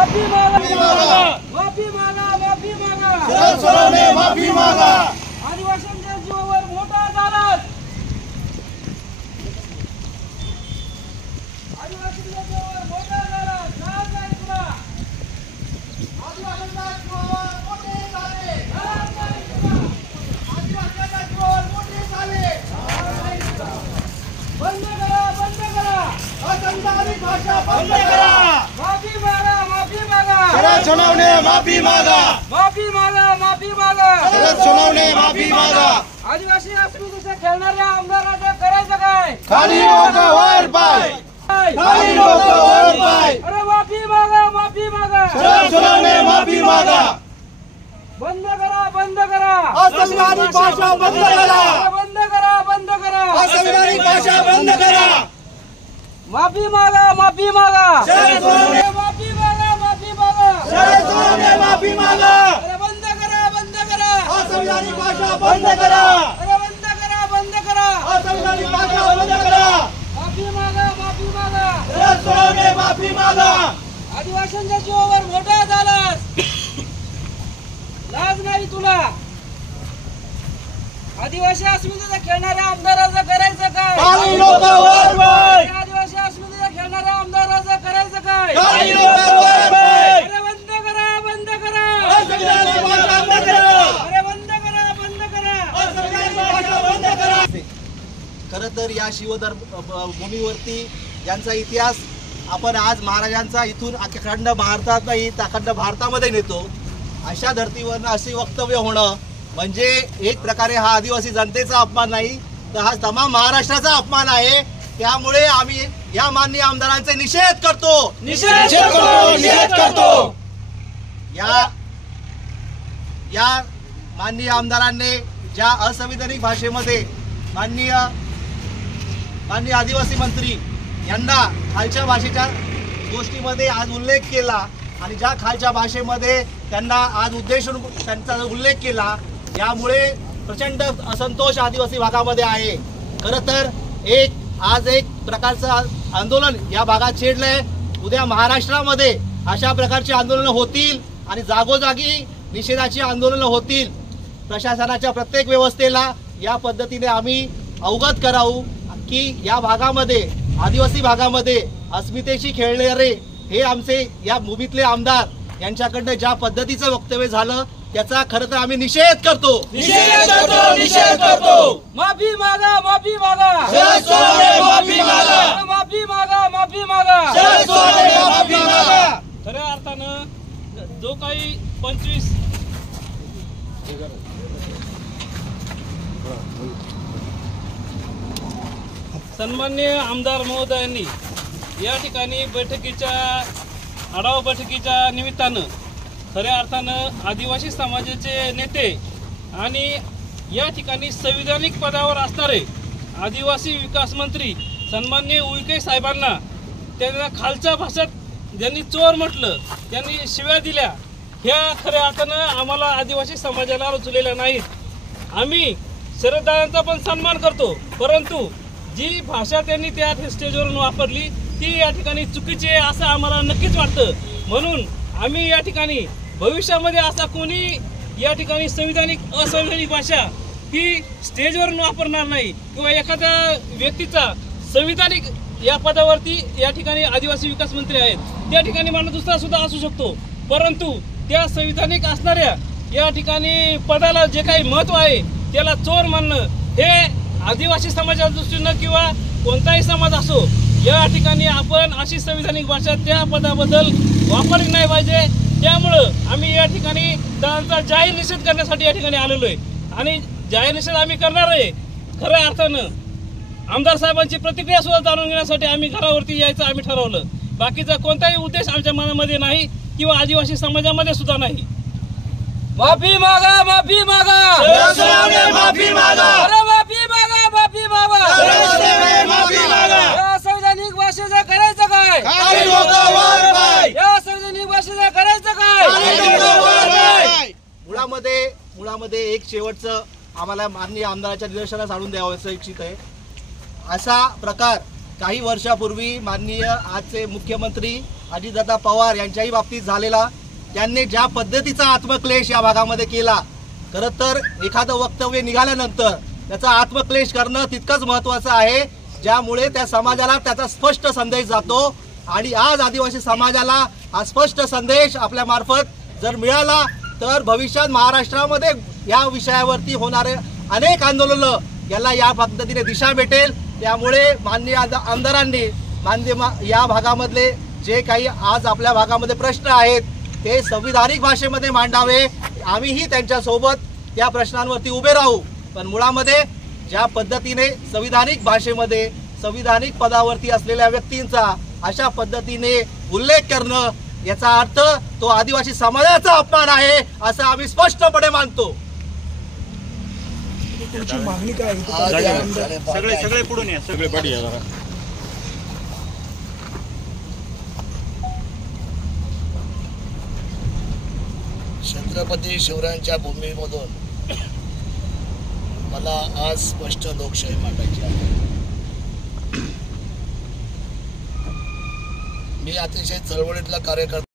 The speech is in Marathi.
माफी मागा, माफी मागा, माफी मागा, माफी मागा। आदिवासींच्या जीवावर मोठा झालाच, आदिवासींच्या जीवावर मोठा झालाच, नाच नाही तुला, आदिवासींच्या जीवावर मोठे झाले, नाच नाही तुला, आदिवासींच्या जीवावर मोठे झाले, बंद करा, बंद करा, असंविधानिक भाषा बंद करा, माफी मागा, माफी मागा, शरद सोनवणे माफी मागा, माफी मागा, माफी मागा, शरद सोनवणे माफी मागा। आदिवासी अस्मितेच्या खेळणाऱ्या आमदाराचं करायचं काय? खाली डोकं वर पाय, खाली डोकं वर पाय। अरे माफी मागा, माफी मागा, शरद सोनवणे माफी मागा। बंद करा, बंद करा, असंविधानिक भाषा बंद करा, बंद करा, बंद करा, असंविधानिक भाषा बंद करा। माफी मागा, माफी मागा, शरद सोनवणे माफी मागा, माफी मागा, शरद सोनवणे माफी मागा। अरे बंद करा, बंद करा, असंविधानिक भाषा बंद करा, अरे बंद करा, बंद करा, असंविधानिक भाषा बंद करा। माफी मागा, माफी मागा, शरद सोनवणे माफी मागा। आदिवासींच्या जीवावर मोठा झालास, लाज नाही तुला, आदिवासी अस्मितेच्या खेळणाऱ्या आमदाराचं करायचं काय? खाली डोकं वर पाय, आदिवासी अस्मितेच्या खेळणाऱ्या आमदाराचं करायचं काय? खाली डोकं वर पाय। अरे बंद करा, बंद करा, असंविधानिक भाषा बंद करा, अरे बंद करा, बंद करा, असंविधानिक भाषा बंद करा। खरं तर या शिवधर भूमीवरती यांचा इतिहास आपण आज महाराजांचा इथून अखंड भारतात नाही अखंड भारतामध्ये नेतो। अशा धर्तीवर असे वक्तव्य होणं म्हणजे एक प्रकारे हा आदिवासी जनतेचा अपमान नाही तर हा तमाम महाराष्ट्राचा अपमान आहे। त्यामुळे आम्ही या माननीय आमदारांचे निषेध करतो, निषेध करतो, निषेध करतो। या माननीय आमदारांनी ज्या असंविधानिक भाषेमध्ये माननीय आदिवासी मंत्री यांना खालच्या भाषेच्या गोष्टीमध्ये आज उल्लेख केला आणि ज्या खालच्या भाषेमध्ये त्यांना आज उद्देशून त्यांचा उल्लेख केला, यामुळे प्रचंड असंतोष आदिवासी भागामध्ये आहे। खरं तर आज एक प्रकारचं आंदोलन या भागात छेडलंय। उद्या महाराष्ट्रामध्ये अशा प्रकारची आंदोलनं होतील आणि जागोजागी निषेधाची आंदोलनं होतील। प्रशासनाच्या प्रत्येक व्यवस्थेला या पद्धतीने आम्ही अवगत करावू की या भागामध्ये आदिवासी भागामध्ये अस्मितेशी खेळणारे हे आमचे या भूमीतले आमदार यांच्याकडनं ज्या पद्धतीचं वक्तव्य झालं त्याचा खरं तर आम्ही निषेध करतो, निषेध करतो, निषेध करतो। माफी मागा, माफी मागा, शरद सोनवणे माफी मागा, माफी मागा, माफी मागा, शरद सोनवणे माफी मागा। खऱ्या अर्थानं जो काही 25 सन्माननीय आमदार महोदयांनी या ठिकाणी आढावा बैठकीच्या निमित्तानं खऱ्या अर्थानं आदिवासी समाजाचे नेते आणि या ठिकाणी संविधानिक पदावर असणारे आदिवासी विकास मंत्री सन्माननीय उईके साहेबांना त्यांना खालच्या भाषेत ज्यांनी चोर म्हटलं, त्यांनी शिव्या दिल्या, ह्या खऱ्या अर्थानं आम्हाला आदिवासी समाजाला रुचलेल्या नाहीत। आम्ही शरददादांचा पण सन्मान करतो, परंतु जी भाषा त्यांनी त्या स्टेजवरून वापरली ती या ठिकाणी चुकीची आहे असं आम्हाला नक्कीच वाटतं। म्हणून आम्ही या ठिकाणी भविष्यामध्ये असा कोणी या ठिकाणी असंविधानिक भाषा ही स्टेजवरून वापरणार नाही किंवा एखाद्या व्यक्तीचा संविधानिक या पदावरती या ठिकाणी आदिवासी विकास मंत्री आहेत, त्या ठिकाणी माणूस दुसरा सुद्धा असू शकतो, परंतु त्या संविधानिक असणाऱ्या या ठिकाणी पदाला जे काही महत्त्व आहे त्याला चोर म्हणणं हे आदिवासी समाजाच्या दृष्टीनं किंवा कोणताही समाज असो या ठिकाणी आपण अशी संविधानिक भाषा त्या पदाबद्दल वापरली नाही पाहिजे। त्यामुळं आम्ही या ठिकाणी त्यांचा जाहीर निषेध करण्यासाठी या ठिकाणी आलेलो आहे आणि जाहीर निषेध आम्ही करणार आहे। खऱ्या अर्थानं आमदार साहेबांची प्रतिक्रिया सुद्धा जाणून घेण्यासाठी आम्ही घरावरती यायचं आम्ही ठरवलं। बाकीचा कोणताही उद्देश आमच्या मनामध्ये नाही किंवा आदिवासी समाजामध्ये सुद्धा नाही। माफी मागा, माफी मागा, शरद सोनवणे माफी मागा, अरे माफी मागा, माफी मागा, शरद सोनवणे माफी मागा। या संविधानिक भाषेचं करायचं काय? खाली डोकं वर पाय, या संविधानिक भाषेचं करायचं काय? खाली डोकं वर पाय। मुळामध्ये एक शेवटचं आम्हाला माननीय आमदाराच्या निदर्शनास आणून द्यावं इच्छित आहे। असा प्रकार काही वर्षापूर्वी माननीय आजचे मुख्यमंत्री अजितदादा पवार यांच्याही बाबतीत झालेला, त्यांनी ज्या पद्धतीचा आत्मक्लेश या भागामध्ये केला, खरं तर एखादं वक्तव्य निघाल्यानंतर त्याचा आत्मक्लेश करणं तितकंच महत्त्वाचं आहे, ज्यामुळे त्या समाजाला त्याचा स्पष्ट संदेश जातो। आणि आज आदिवासी समाजाला हा स्पष्ट संदेश आपल्या मार्फत जर मिळाला तर भविष्यात महाराष्ट्रामध्ये या विषयावरती होणारे अनेक आंदोलनं याला या पद्धतीने दिशा भेटेल। त्यामुळे माननीय आमदारांनी या भागामधले जे काही आज आपल्या भागामध्ये प्रश्न आहेत ते संविधानिक भाषेमध्ये मांडावे। आम्हीही त्यांच्यासोबत त्या प्रश्नांवरती उभे राहू, पण मुळामध्ये ज्या पद्धतीने संविधानिक भाषेमध्ये संविधानिक पदावरती असलेल्या व्यक्तींचा अशा पद्धतीने उल्लेख करणं याचा अर्थ तो आदिवासी समाजाचा अपमान आहे असं आम्ही स्पष्टपणे मानतो। तुमची मागणी काय आहे? सगळे पुढून या, सगळे पाठी या जरा। छत्रपती शिवरायांच्या भूमीमधून मला आज स्पष्ट लोकशाही मांडायची आहे। मी अतिशय चळवळीतला कार्यकर्ता